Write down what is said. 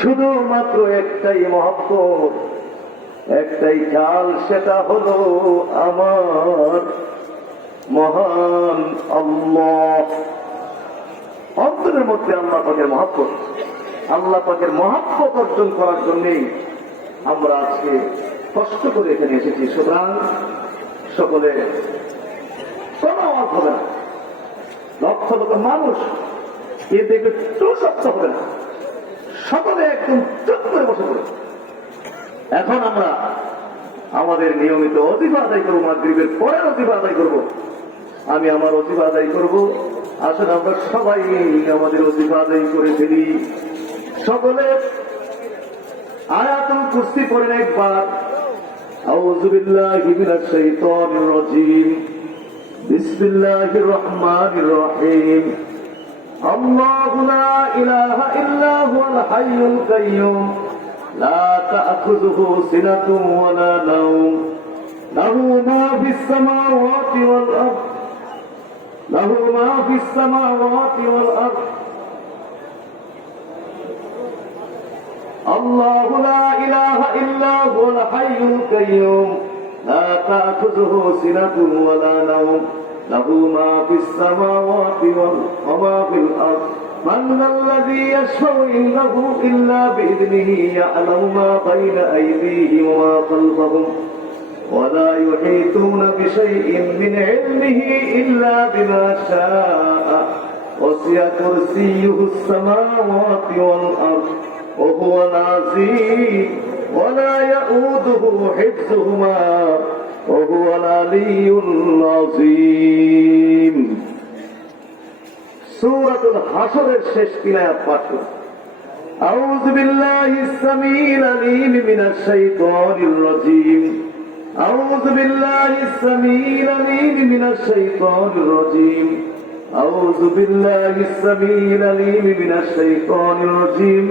শুধুমাত্র একটাই মহব্বত, একটাই চাল, সেটা হলো আমার মহান অন্তরের মধ্যে আল্লাহ পাকের মহাব্বত, আল্লাহ পাকের মহাব্বত অর্জন করার জন্যেই আমরা আজকে কষ্ট করে এখানে এসেছি। সুতরাং সকলে কোনো অভাব হবে না। লক্ষ লক্ষ মানুষ কিন্তু একটু সত্য হবে না। একদম চুপ করে বসে পড়েছে এখন আমরা আমাদের নিয়মিত অতিফা আদায় করব মাদ্রীবের পরের অতিফা আদায় করব। আমি আমার অতিফা আদায় করব। আসলে আমরা সবাই আমাদের অতিফা আদায় করে ফেলি। সকলে আয়াতুল কুস্তি করেন একবার। আউযুবিল্লাহি বিসমিল্লাহির রহমানির রহিম। আল্লাহু লা ইলাহা الحي القيوم لا تأخذه سنة ولا نوم. له ما في السماوات والأرض له ما في السماوات والأرض. الله لا إله إلا هو الحي القيوم لا تأخذه سنة ولا نوم. له ما في السماوات وما في الأرض. من الذي يشفع عنده إلا بإذنه يعلم ما بين أيديهم وما خلفهم ولا يحيطون بشيء من علمه إلا بما شاء. وسع كرسيه السماوات والأرض وهو العزيز ولا يؤوده حفظهما وهو العلي العظيم. سورة الحشر الشيش كلايات পাঠ أعوذ بالله السميع العليم من الشيطان الرجيم أعوذ بالله السميع العليم من الشيطان الرجيم أعوذ بالله السميع العليم من الشيطان الرجيم